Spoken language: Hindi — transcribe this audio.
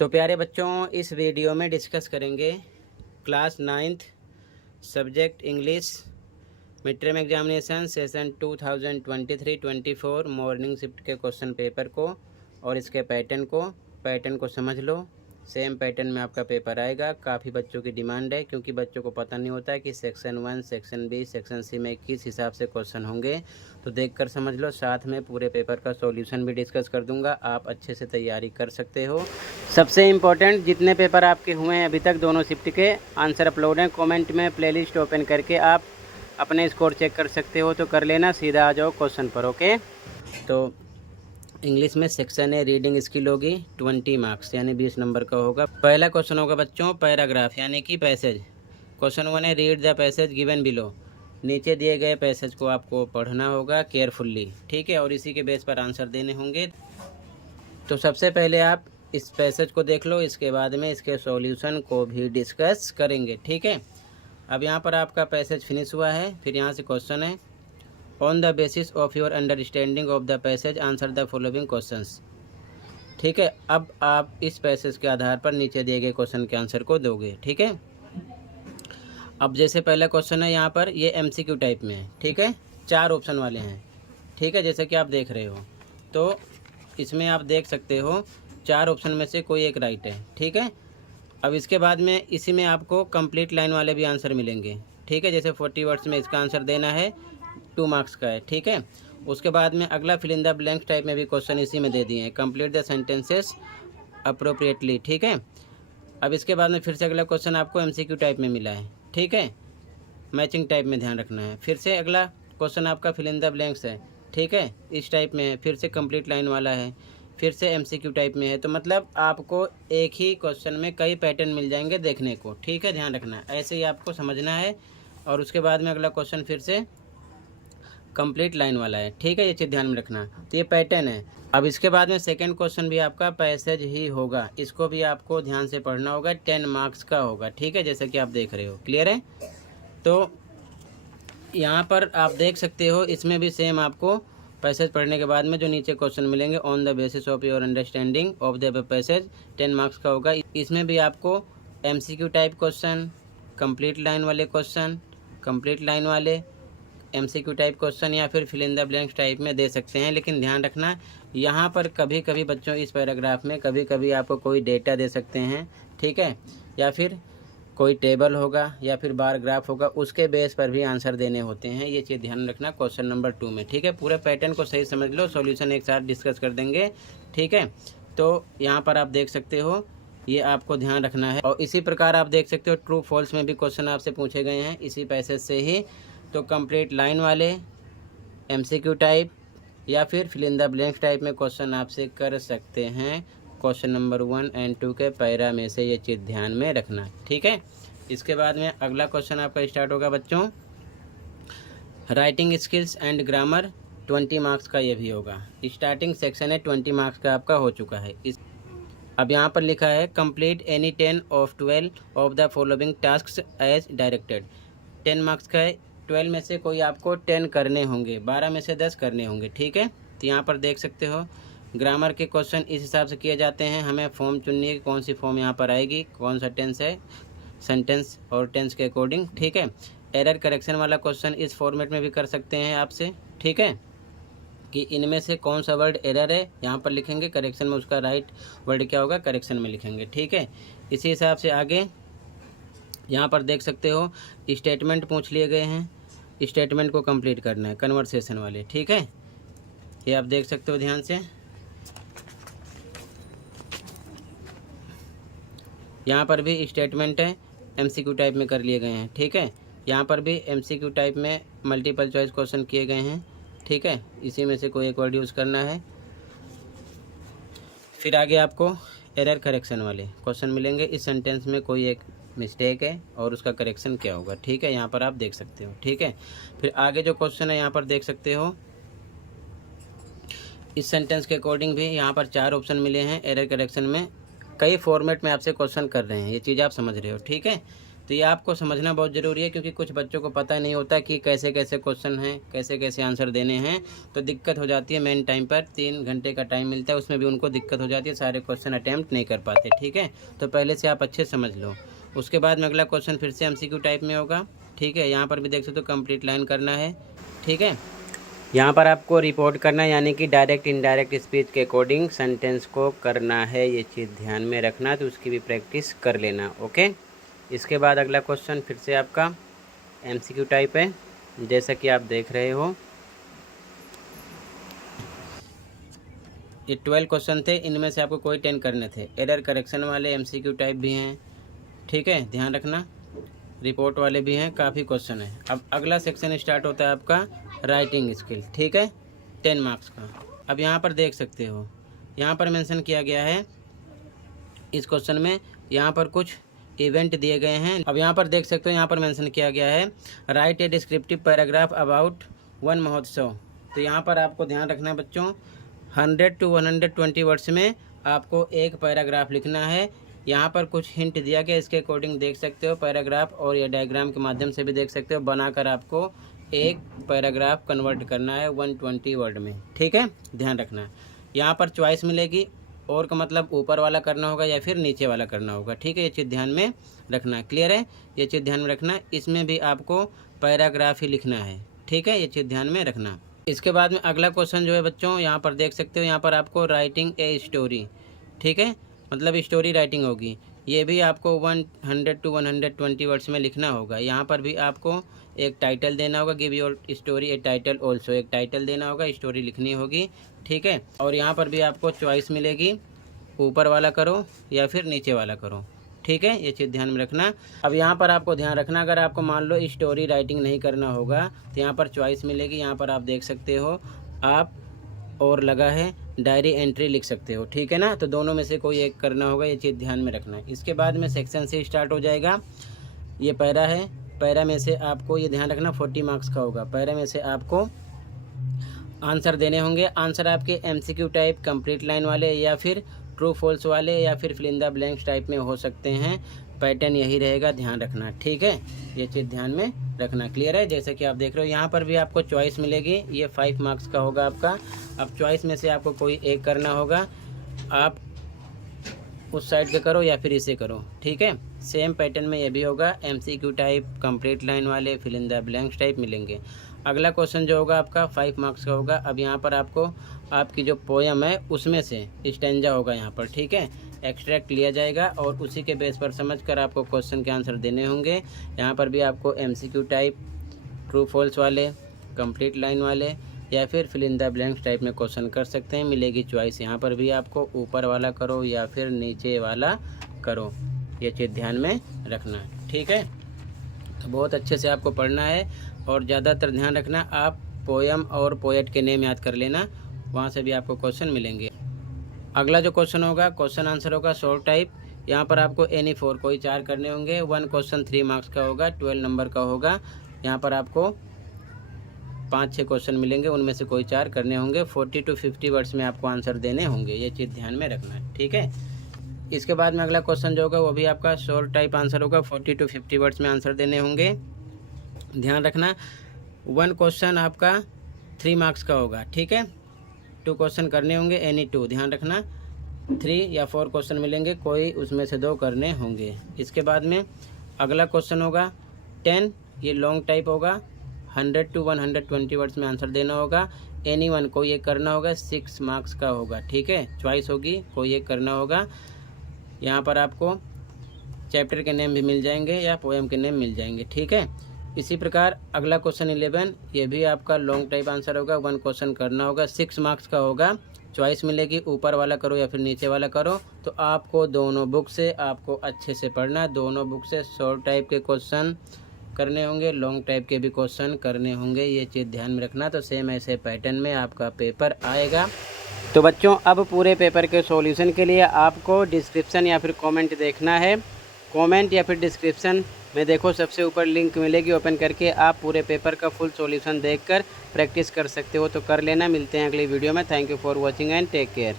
तो प्यारे बच्चों, इस वीडियो में डिस्कस करेंगे class 9th subject English mid term examination session 2023-24 morning shift के क्वेश्चन पेपर को और इसके पैटर्न को समझ लो। सेम पैटर्न में आपका पेपर आएगा। काफ़ी बच्चों की डिमांड है, क्योंकि बच्चों को पता नहीं होता है कि section 1, section B, section C में किस हिसाब से क्वेश्चन होंगे। तो देखकर समझ लो, साथ में पूरे पेपर का सॉल्यूशन भी डिस्कस कर दूंगा। आप अच्छे से तैयारी कर सकते हो। सबसे इम्पोर्टेंट, जितने पेपर आपके हुए हैं अभी तक दोनों शिफ्ट के, आंसर अपलोड हैं। कॉमेंट में प्लेलिस्ट ओपन करके आप अपने स्कोर चेक कर सकते हो, तो कर लेना। सीधा आ जाओ क्वेश्चन पर। ओके, तो इंग्लिश में सेक्शन है रीडिंग स्किल होगी 20 मार्क्स यानी 20 नंबर का होगा। पहला क्वेश्चन होगा बच्चों पैराग्राफ यानी कि पैसेज। क्वेश्चन 1 है read the passage given below. नीचे दिए गए पैसेज को आपको पढ़ना होगा केयरफुल्ली, ठीक है, और इसी के बेस पर आंसर देने होंगे। तो सबसे पहले आप इस पैसेज को देख लो, इसके बाद में इसके सॉल्यूशन को भी डिस्कस करेंगे, ठीक है। अब यहाँ पर आपका पैसेज फिनिश हुआ है। फिर यहाँ से क्वेश्चन है on the basis of your understanding of the passage answer the following questions, ठीक है। अब आप इस पैसेज के आधार पर नीचे दिए गए क्वेश्चन के आंसर को दोगे, ठीक है। अब जैसे पहला क्वेश्चन है, यहाँ पर ये एमसीक्यू टाइप में है, ठीक है, 4 ऑप्शन वाले हैं, ठीक है, जैसे कि आप देख रहे हो। तो इसमें आप देख सकते हो 4 ऑप्शन में से कोई एक राइट है, ठीक है। अब इसके बाद में इसी में आपको कंप्लीट लाइन वाले भी आंसर मिलेंगे, ठीक है। जैसे 40 वर्ड्स में इसका आंसर देना है, 2 मार्क्स का है, ठीक है। उसके बाद में अगला fill in the blanks type में भी क्वेश्चन इसी में दे दिए हैं, कंप्लीट द सेंटेंसेस अप्रोप्रिएटली, ठीक है। अब इसके बाद में फिर से अगला क्वेश्चन आपको एमसीक्यू टाइप में मिला है, ठीक है, मैचिंग टाइप में ध्यान रखना है। फिर से अगला क्वेश्चन आपका फिल इन द ब्लैंक्स है, ठीक है, इस टाइप में है। फिर से कंप्लीट लाइन वाला है, फिर से एमसीक्यू टाइप में है। तो मतलब आपको एक ही क्वेश्चन में कई पैटर्न मिल जाएंगे देखने को, ठीक है, ध्यान रखना, ऐसे ही आपको समझना है। और उसके बाद में अगला क्वेश्चन फिर से कंप्लीट लाइन वाला है, ठीक है, ये चीज़ ध्यान में रखना। तो ये पैटर्न है। अब इसके बाद में सेकंड क्वेश्चन भी आपका पैसेज ही होगा, इसको भी आपको ध्यान से पढ़ना होगा, 10 मार्क्स का होगा, ठीक है, जैसे कि आप देख रहे हो। क्लियर है? तो यहाँ पर आप देख सकते हो, इसमें भी सेम आपको पैसेज पढ़ने के बाद में जो नीचे क्वेश्चन मिलेंगे on the basis of your understanding of the passage 10 marks का होगा। इसमें भी आपको MCQ type question, complete line वाले क्वेश्चन, कंप्लीट लाइन वाले एमसीक्यू टाइप क्वेश्चन या फिर fill in the blanks type में दे सकते हैं। लेकिन ध्यान रखना, यहाँ पर कभी कभी बच्चों इस पैराग्राफ में कभी कभी आपको कोई डेटा दे सकते हैं, ठीक है, या फिर कोई टेबल होगा या फिर बार ग्राफ होगा, उसके बेस पर भी आंसर देने होते हैं। ये चीज़ ध्यान रखना क्वेश्चन नंबर 2 में, ठीक है। पूरे पैटर्न को सही समझ लो, सॉल्यूशन एक साथ डिस्कस कर देंगे, ठीक है। तो यहाँ पर आप देख सकते हो, ये आपको ध्यान रखना है। और इसी प्रकार आप देख सकते हो ट्रू फॉल्स में भी क्वेश्चन आपसे पूछे गए हैं इसी पैसेज से ही। तो कंप्लीट लाइन वाले, एमसीक्यू टाइप या फिर fill in the blanks type में क्वेश्चन आपसे कर सकते हैं क्वेश्चन नंबर 1 और 2 के पैरा में से। ये चीज़ ध्यान में रखना, ठीक है। इसके बाद में अगला क्वेश्चन आपका स्टार्ट होगा बच्चों writing skills and grammar, 20 marks का ये भी होगा। स्टार्टिंग सेक्शन है, 20 मार्क्स का आपका हो चुका है। अब यहाँ पर लिखा है complete any 10 of 12 of the following tasks as directed. 10 marks का है, 12 में से कोई आपको 10 करने होंगे, 12 में से 10 करने होंगे, ठीक है। तो यहाँ पर देख सकते हो ग्रामर के क्वेश्चन इस हिसाब से किए जाते हैं। हमें फॉर्म चुननी है कि कौन सी फॉर्म यहाँ पर आएगी, कौन सा टेंस है, सेंटेंस और टेंस के अकॉर्डिंग, ठीक है। एरर करेक्शन वाला क्वेश्चन इस फॉर्मेट में भी कर सकते हैं आपसे, ठीक है, कि इनमें से कौन सा वर्ड एरर है यहाँ पर लिखेंगे, करेक्शन में उसका राइट वर्ड क्या होगा करेक्शन में लिखेंगे, ठीक है। इसी हिसाब से आगे यहाँ पर देख सकते हो स्टेटमेंट पूछ लिए गए हैं, स्टेटमेंट को कंप्लीट करना है, कन्वर्सेशन वाले, ठीक है। ये आप देख सकते हो ध्यान से। यहाँ पर भी स्टेटमेंट है, एमसीक्यू टाइप में कर लिए गए हैं, ठीक है। यहाँ पर भी एमसीक्यू टाइप में मल्टीपल चॉइस क्वेश्चन किए गए हैं, ठीक है। इसी में से कोई एक वर्ड यूज़ करना है। फिर आगे आपको एरर करेक्शन वाले क्वेश्चन मिलेंगे, इस सेंटेंस में कोई एक मिस्टेक है और उसका करेक्शन क्या होगा, ठीक है, यहाँ पर आप देख सकते हो, ठीक है। फिर आगे जो क्वेश्चन है यहाँ पर देख सकते हो, इस सेंटेंस के अकॉर्डिंग भी यहाँ पर 4 ऑप्शन मिले हैं एरर करेक्शन में। कई फॉर्मेट में आपसे क्वेश्चन कर रहे हैं, ये चीज़ आप समझ रहे हो, ठीक है। तो ये आपको समझना बहुत ज़रूरी है, क्योंकि कुछ बच्चों को पता नहीं होता कि कैसे कैसे क्वेश्चन हैं, कैसे कैसे आंसर देने हैं, तो दिक्कत हो जाती है। मेन टाइम पर 3 घंटे का टाइम मिलता है, उसमें भी उनको दिक्कत हो जाती है, सारे क्वेश्चन अटैम्प्ट नहीं कर पाते। ठीक है, तो पहले से आप अच्छे समझ लो। उसके बाद में अगला क्वेश्चन फिर से MCQ टाइप में होगा। ठीक है, यहाँ पर भी देख सकते हो कंप्लीट लाइन करना है। ठीक है, यहाँ पर आपको रिपोर्ट करना है, यानी कि डायरेक्ट इनडायरेक्ट स्पीच के अकॉर्डिंग सेंटेंस को करना है। ये चीज़ ध्यान में रखना, तो उसकी भी प्रैक्टिस कर लेना। ओके, इसके बाद अगला क्वेश्चन फिर से आपका MCQ टाइप है, जैसा कि आप देख रहे हो। ये 12 क्वेश्चन थे, इनमें से आपको कोई 10 करने थे। एरर करेक्शन वाले MCQ टाइप भी हैं। ठीक है, ध्यान रखना। रिपोर्ट वाले भी हैं, काफ़ी क्वेश्चन है। अब अगला सेक्शन स्टार्ट होता है आपका राइटिंग स्किल। ठीक है, 10 मार्क्स का। अब यहाँ पर देख सकते हो, यहाँ पर मेंशन किया गया है इस क्वेश्चन में, यहाँ पर कुछ इवेंट दिए गए हैं। अब यहाँ पर देख सकते हो, यहाँ पर मेंशन किया गया है right A descriptive paragraph about one महोत्सव। तो यहाँ पर आपको ध्यान रखना है बच्चों, 100 to 120 वर्ड्स में आपको एक पैराग्राफ लिखना है। यहाँ पर कुछ हिंट दिया गया, इसके अकॉर्डिंग देख सकते हो पैराग्राफ, और या डायग्राम के माध्यम से भी देख सकते हो, बनाकर आपको एक पैराग्राफ कन्वर्ट करना है 120 वर्ड में। ठीक है, ध्यान रखना। यहाँ पर चॉइस मिलेगी, और का मतलब ऊपर वाला करना होगा या फिर नीचे वाला करना होगा। ठीक है, ये चीज़ ध्यान में रखना। क्लियर है, ये चीज़ ध्यान में रखना। इसमें भी आपको पैराग्राफ ही लिखना है। ठीक है, ये चीज़ ध्यान में रखना। इसके बाद में अगला क्वेश्चन जो है बच्चों, यहाँ पर देख सकते हो, यहाँ पर आपको राइटिंग ए स्टोरी। ठीक है, मतलब स्टोरी राइटिंग होगी। ये भी आपको 100 to 120 वर्ड्स में लिखना होगा। यहाँ पर भी आपको एक टाइटल देना होगा, give your story A title also, एक टाइटल देना होगा, स्टोरी लिखनी होगी। ठीक है, और यहाँ पर भी आपको चॉइस मिलेगी, ऊपर वाला करो या फिर नीचे वाला करो। ठीक है, ये चीज़ ध्यान में रखना। अब यहाँ पर आपको ध्यान रखना, अगर आपको मान लो स्टोरी राइटिंग नहीं करना होगा, तो यहाँ पर चॉइस मिलेगी। यहाँ पर आप देख सकते हो, आप और लगा है डायरी एंट्री लिख सकते हो। ठीक है ना, तो दोनों में से कोई एक करना होगा, ये चीज़ ध्यान में रखना है। इसके बाद में सेक्शन से स्टार्ट हो जाएगा। ये पैरा है, पैरा में से आपको ये ध्यान रखना 40 मार्क्स का होगा। पैरा में से आपको आंसर देने होंगे। आंसर आपके MCQ टाइप, कंप्लीट लाइन वाले, या फिर ट्रू फॉल्स वाले, या फिर fill in the blanks type में हो सकते हैं। पैटर्न यही रहेगा, ध्यान रखना। ठीक है, ये चीज़ ध्यान में रखना। क्लियर है, जैसे कि आप देख रहे हो, यहाँ पर भी आपको चॉइस मिलेगी। ये 5 मार्क्स का होगा आपका। अब चॉइस में से आपको कोई एक करना होगा, आप उस साइड के करो या फिर इसे करो। ठीक है, सेम पैटर्न में ये भी होगा। MCQ टाइप, कंप्लीट लाइन वाले, fill in the blanks type मिलेंगे। अगला क्वेश्चन जो होगा आपका 5 मार्क्स का होगा। अब यहाँ पर आपको आपकी जो पोयम है उसमें से स्टैंजा होगा यहाँ पर। ठीक है, एक्सट्रैक्ट लिया जाएगा और उसी के बेस पर समझकर आपको क्वेश्चन के आंसर देने होंगे। यहाँ पर भी आपको MCQ टाइप, ट्रू फॉल्स वाले, कंप्लीट लाइन वाले, या फिर fill in the blanks type में क्वेश्चन कर सकते हैं। मिलेगी चॉइस। यहाँ पर भी आपको ऊपर वाला करो या फिर नीचे वाला करो, ये चीज़ ध्यान में रखना। ठीक है, तो बहुत अच्छे से आपको पढ़ना है, और ज़्यादातर ध्यान रखना आप पोयम और पोएट के नेम याद कर लेना, वहाँ से भी आपको क्वेश्चन मिलेंगे। अगला जो क्वेश्चन होगा, क्वेश्चन आंसर होगा शॉर्ट टाइप। यहाँ पर आपको एनी 4 कोई 4 करने होंगे। 1 क्वेश्चन 3 मार्क्स का होगा, 12 नंबर का होगा। यहाँ पर आपको 5-6 क्वेश्चन मिलेंगे, उनमें से कोई 4 करने होंगे। 40 to 50 वर्ड्स में आपको आंसर देने होंगे, ये चीज़ ध्यान में रखना है। ठीक है, इसके बाद में अगला क्वेश्चन जो होगा वो भी आपका शॉर्ट टाइप आंसर होगा। 40 to 50 वर्ड्स में आंसर देने होंगे, ध्यान रखना। 1 क्वेश्चन आपका 3 मार्क्स का होगा। ठीक है, 2 क्वेश्चन करने होंगे, एनी 2, ध्यान रखना। 3 या 4 क्वेश्चन मिलेंगे, कोई उसमें से 2 करने होंगे। इसके बाद में अगला क्वेश्चन होगा 10, ये लॉन्ग टाइप होगा। 100 to 120 वर्ड्स में आंसर देना होगा। एनी 1 कोई एक करना होगा, 6 मार्क्स का होगा। ठीक है, चॉइस होगी, कोई एक करना होगा। यहाँ पर आपको चैप्टर के नेम भी मिल जाएंगे या पोएम के नेम मिल जाएंगे। ठीक है, इसी प्रकार अगला क्वेश्चन 11, ये भी आपका लॉन्ग टाइप आंसर होगा। 1 क्वेश्चन करना होगा, 6 मार्क्स का होगा। चॉइस मिलेगी, ऊपर वाला करो या फिर नीचे वाला करो। तो आपको दोनों बुक से आपको अच्छे से पढ़ना, दोनों बुक से शॉर्ट टाइप के क्वेश्चन करने होंगे, लॉन्ग टाइप के भी क्वेश्चन करने होंगे, ये चीज़ ध्यान में रखना। तो सेम ऐसे पैटर्न में आपका पेपर आएगा। तो बच्चों, अब पूरे पेपर के सॉल्यूशन के लिए आपको डिस्क्रिप्शन या फिर कमेंट देखना है। कमेंट या फिर डिस्क्रिप्शन में देखो, सबसे ऊपर लिंक मिलेगी, ओपन करके आप पूरे पेपर का फुल सॉल्यूशन देखकर प्रैक्टिस कर सकते हो। तो कर लेना। मिलते हैं अगली वीडियो में। Thank you for watching and take care.